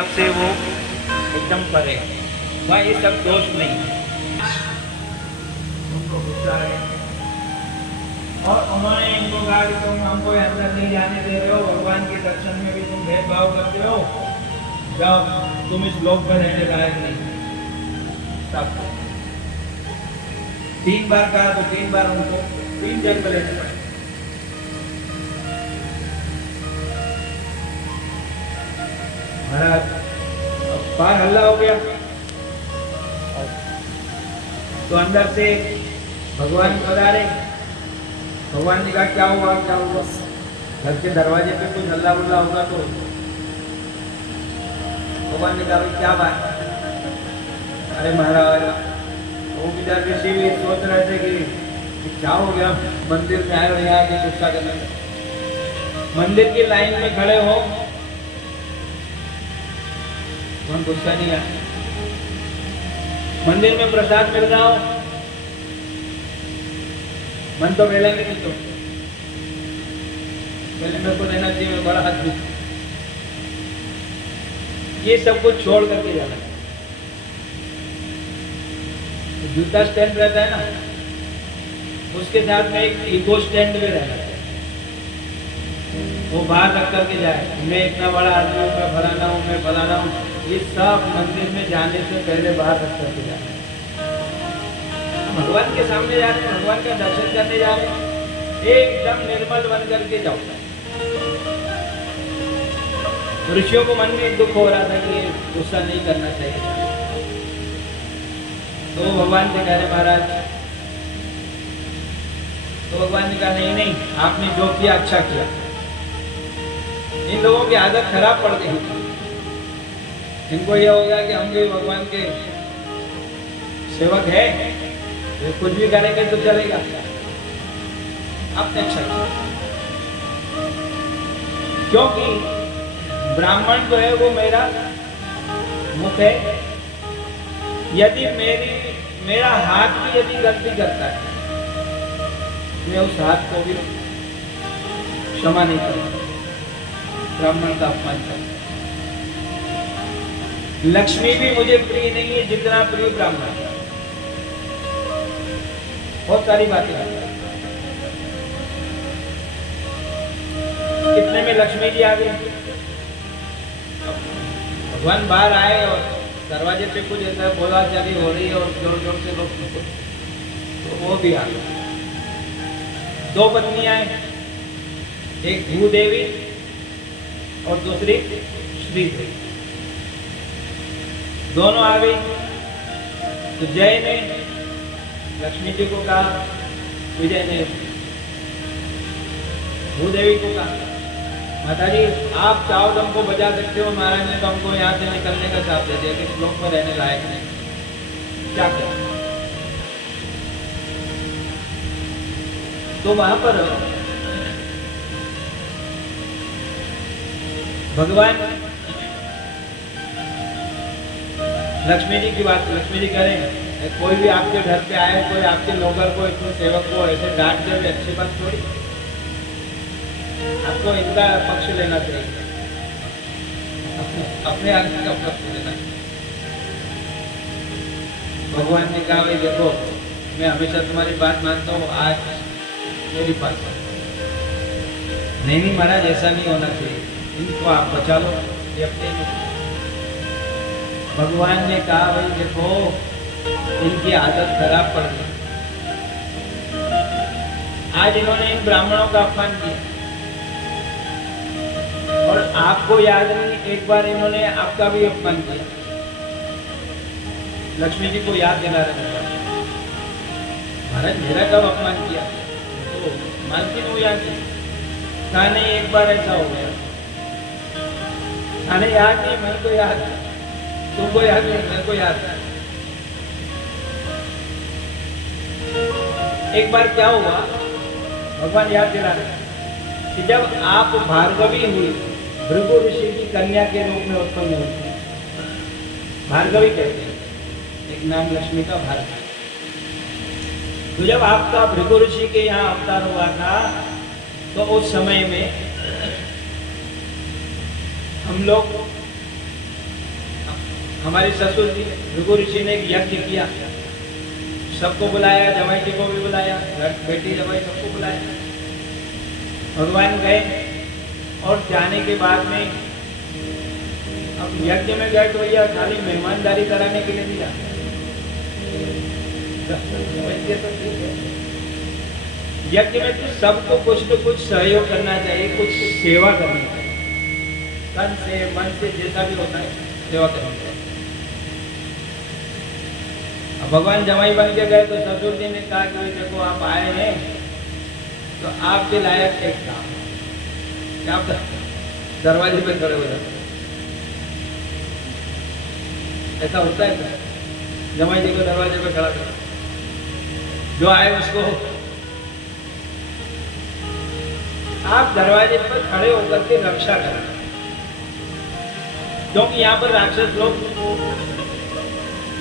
सबसे वो एकदम परे, वहाँ ये सब दोष नहीं है। उनको गुस्सा है और उन्होंने इनको कहा कि तुम हमको अंदर नहीं जाने दे रहे हो, भगवान के दर्शन में भी तुम भेदभाव करते हो, जाओ तुम इस लोक में रहने लायक नहीं। सब 3 बार कहा तो 3 बार उनको 3 जन्म लेने पड़े। महाराज बाहर हल्ला हो गया तो अंदर से भगवान पधारे। भगवान ने कहा क्या हुआ क्या हुआ, घर के दरवाजे पे कुछ हल्ला बुल्ला होगा तो भगवान ने कहा भाई क्या बात। अरे महाराज वो बिचार ऋषि भी सोच रहे थे कि क्या हो गया, मंदिर में आए हो यहाँ के गुस्सा करने में। मंदिर की लाइन में खड़े हो कौन गुस्सा नहीं आया, मंदिर में प्रसाद मिल रहा हो मन तो मिलेंगे नहीं, तो पहले मेरे को लेना चाहिए, मैं बड़ा हाथ दुख। ये सब कुछ छोड़ करके जाना। तो जूता स्टैंड रहता है ना, उसके साथ में एक इको स्टैंड भी रहना चाहिए। वो बाहर रख करके जाए मैं इतना बड़ा आदमी हूँ, मैं फलाना हूँ, मैं फलाना हूँ। ये सब मंदिर में जाने से पहले बाहर रख करके जाए। भगवान के सामने जा रहे हैं, भगवान का दर्शन करने जा रहे हैं, एकदम निर्मल बन करके जाओ। ऋषियों को मन में एक दुख हो रहा था कि गुस्सा नहीं करना चाहिए, तो भगवान से कह रहे महाराज, तो भगवान ने कहा नहीं नहीं आपने जो किया अच्छा किया। इन लोगों की आदत खराब पड़ गई, इनको यह हो गया कि हम भी भगवान के सेवक है, तो कुछ भी करेंगे तो चलेगा। आपने अच्छा किया, क्योंकि ब्राह्मण जो है वो मेरा मुख है। यदि मेरा हाथ भी यदि गलती करता है, मैं उस हाथ को भी क्षमा नहीं करूंगा, ब्राह्मण का अपमान करता। लक्ष्मी भी मुझे प्रिय नहीं है जितना प्रिय ब्राह्मण। बहुत सारी बातें करता है। कितने में लक्ष्मी जी आ गई, भगवान बाहर आए और दरवाजे पे कुछ ऐसा बोला चाली हो रही है और जोर जोर से लोग, तो वो भी आ गए। 2 पत्नियां हैं, एक भूदेवी और दूसरी श्रीदेवी, दोनों आ गई। तो जय ने लक्ष्मी जी को कहा, विजय ने भूदेवी को कहा माता जी आप चाहो तो हमको बचा सकते हो, महाराज ने तो हमको यहाँ से निकलने का साथ दे दिया कि इस लोक में रहने लायक नहीं, क्या करें। तो वहां पर भगवान लक्ष्मी जी की बात, लक्ष्मी जी करें कोई भी आपके घर पे आए, कोई आपके नौकर को, इतने सेवक को ऐसे डांट दे, अच्छी बात थोड़ी। आपको इनका पक्ष लेना चाहिए, अपने आगे का पक्ष लेना चाहिए। भगवान ने कहा भाई देखो मैं हमेशा तुम्हारी बात मानता हूँ, आज मेरी बात नहीं महाराज ऐसा नहीं होना चाहिए, इनको आप बचा लो, ये अपने। भगवान ने कहा भाई देखो इनकी आदत खराब पड़ गई, आज इन्होंने इन ब्राह्मणों का अपमान किया और आपको याद नहीं, एक बार इन्होंने आपका भी अपमान किया। लक्ष्मी जी को याद दिला रहे थे महाराज मेरा कब अपमान किया, तो मालकिन वो याद नहीं, कहा नहीं एक बार ऐसा हो गया, खाने याद नहीं, मेरे को याद, तुमको याद नहीं, मेरे को याद। एक बार क्या हुआ, भगवान याद दिला रहे कि जब आप भार्गवी हुई, भृगु ऋषि की कन्या के रूप में उत्पन्न हुई, भार्गवी कहते हैं, एक नाम लक्ष्मी का भार्गवी। तो जब आपका भृगु ऋषि के यहाँ अवतार हुआ था, तो उस समय में हम लोग हमारे ससुर जी भृगु ऋषि ने एक यज्ञ किया, सबको बुलाया, जमाई जी को भी बुलाया, बेटी जमाई सबको बुलाया। भगवान गए और जाने के बाद में अब यज्ञ में गए तो भैया खाली मेहमानदारी कराने के लिए नहीं जाते, तो ठीक है। यज्ञ में तो सबको कुछ तो कुछ सहयोग करना चाहिए, कुछ सेवा करनी चाहिए, तन से मन से जैसा भी होता है सेवा करनी चाहिए। अब भगवान जमाई बन के गए तो ससुर जी ने कहा कि देखो आप आए हैं तो आपके लायक एक काम, क्या आप दरवाजे पे खड़े हो जाते, ऐसा होता है क्या? जमाई जी को दरवाजे पे खड़ा कर, जो आए उसको आप दरवाजे पर खड़े होकर के रक्षा करें, क्योंकि यहाँ पर राक्षस लोग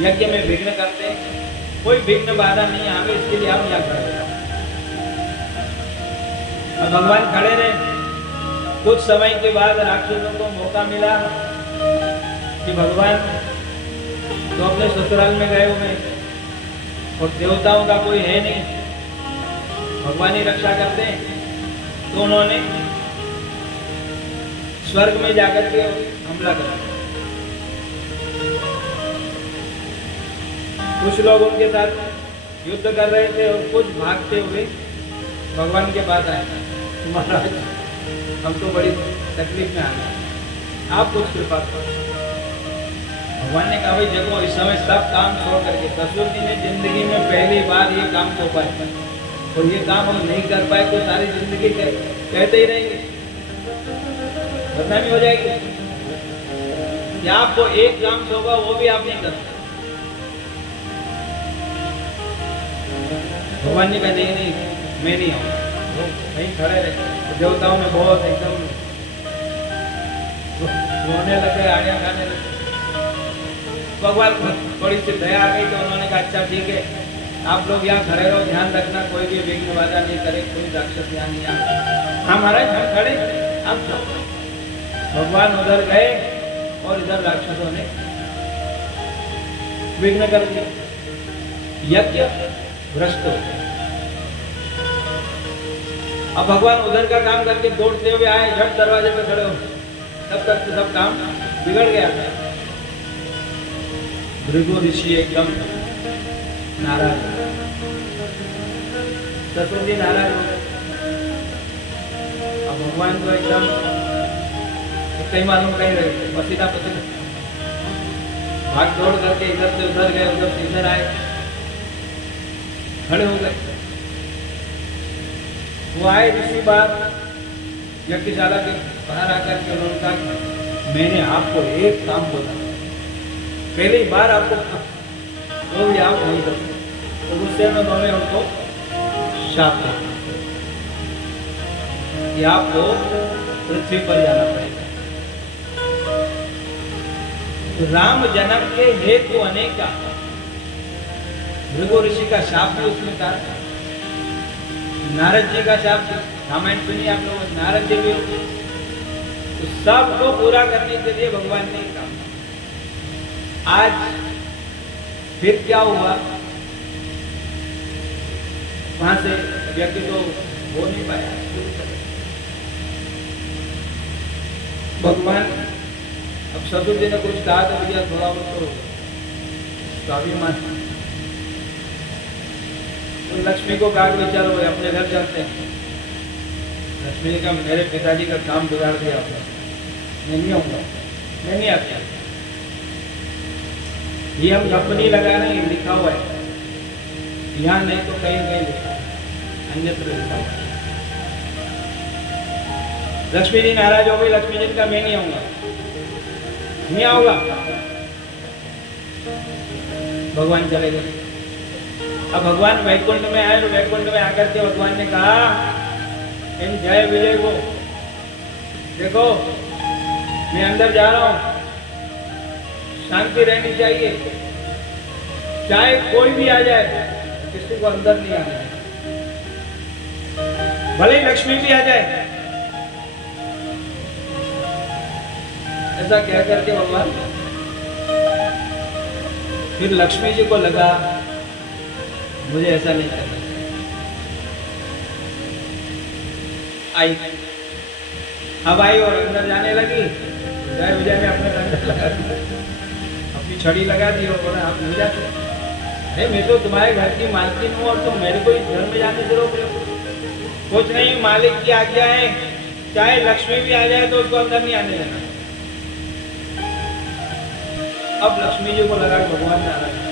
यज्ञ में विघ्न करते हैं, कोई विघ्न बाधा नहीं आवे इसके लिए आप यहाँ खड़े हो। अब भगवान खड़े रहे, कुछ समय के बाद राक्षसों को मौका मिला कि भगवान तो अपने ससुराल में गए हुए और देवताओं का कोई है नहीं, भगवान ही रक्षा करते हैं, तो उन्होंने स्वर्ग में जाकर के हमला कर दिया। कुछ लोग उनके साथ युद्ध कर रहे थे और कुछ भागते हुए भगवान के पास आए, महाराज हम तो बड़ी तकलीफ में आ गए, आप कुछ कृपा करो। भगवान ने कहा भाई देखो इस समय सब काम छोड़ करके, ससुर जी ने जिंदगी में पहली बार ये काम को पाए और ये काम हम नहीं कर पाए तो सारी जिंदगी कहते ही रहेंगे, बदनामी हो जाएगी। या आपको एक काम होगा वो भी आप नहीं कर सकते। भगवान ने कहा नहीं नहीं मैं नहीं आऊंगा, वो वहीं खड़े रहे। देवताओं ने बहुत एकदम रोने लगे, आड़ियां खाने लगे। भगवान थोड़ी सी दया आ गई तो उन्होंने कहा अच्छा ठीक है आप लोग यहाँ खड़े रहो, ध्यान रखना कोई भी विघ्न बाधा नहीं करे, कोई राक्षस यहाँ नहीं आए। हाँ महाराज हम खड़े, आप जाओ। भगवान उधर गए और इधर राक्षसों ने विघ्न कर दिया, यज्ञ भ्रष्ट हो गया। अब भगवान उधर का काम करके दौड़ते हुए आए, झट दरवाजे पे खड़े हो, तब तक तो सब काम बिगड़ गया था। भृगु ऋषि एकदम नाराज, ससुर जी नाराज हो गए। अब भगवान को एकदम कहीं मालूम कहीं रहे, पसीना पसीना भाग दौड़ करके इधर से उधर गए, उधर से इधर आए, खड़े हो गए। वो आए ऋषि बात यज्ञशाला के बाहर आकर के उन्होंने कहा मैंने आपको एक काम बोला, पहली बार आपको वो भी आप नहीं करते, तो गुस्से में उन्होंने उनको शाप दिया कि आपको पृथ्वी पर जाना पड़ेगा। तो राम जन्म के हेतु अनेक, भृगु ऋषि का शाप भी उसमें था, नारद जी का शाप, रामायण सुनिए आप लोग, नारद जी भी, तो सबको पूरा करने के लिए भगवान ने काम। आज फिर क्या हुआ, वहां से व्यक्ति तो हो नहीं पाया। भगवान अब ससुर जी ने कुछ कहा तो भैया थोड़ा बहुत तो अभिमान, तो लक्ष्मी को कहा कि चलो भाई अपने घर चलते हैं। लक्ष्मी ने कहा मेरे पिताजी का काम बिगाड़ दिया आपने, मैं नहीं आऊंगा, मैं नहीं आता। ये हम कंपनी लगा रहे हैं, लिखा हुआ है यहाँ नहीं तो कहीं कहीं लिखा है, अन्यत्र लिखा हुआ है। लक्ष्मी जी नाराज हो गई, लक्ष्मी जी का मैं नहीं आऊंगा, नहीं आऊंगा। भगवान चले गए। अब भगवान वैकुंठ में आए, तो वैकुंठ में आकर के भगवान ने कहा इन जय विजय को देखो, मैं अंदर जा रहा हूं, शांति रहनी चाहिए, चाहे कोई भी आ जाए किसी को अंदर नहीं आना, भले ही लक्ष्मी भी आ जाए। ऐसा कह करके भगवान फिर लक्ष्मी जी को लगा मुझे ऐसा नहीं करना चाहिए। आई, अब आई और अंदर जाने लगी। जय विजय में अपने अंदर लगा दी, अपनी छड़ी लगा दी और बोला आप जा। अरे मैं तो तुम्हारे घर की मालकिन हूँ और तुम मेरे को इस घर में जाने से रोक रहे हो। कुछ नहीं, मालिक की आज्ञा है, चाहे लक्ष्मी भी आ जाए तो उसको अंदर नहीं आने देना। अब लक्ष्मी जी को लगा कि भगवान नाराज।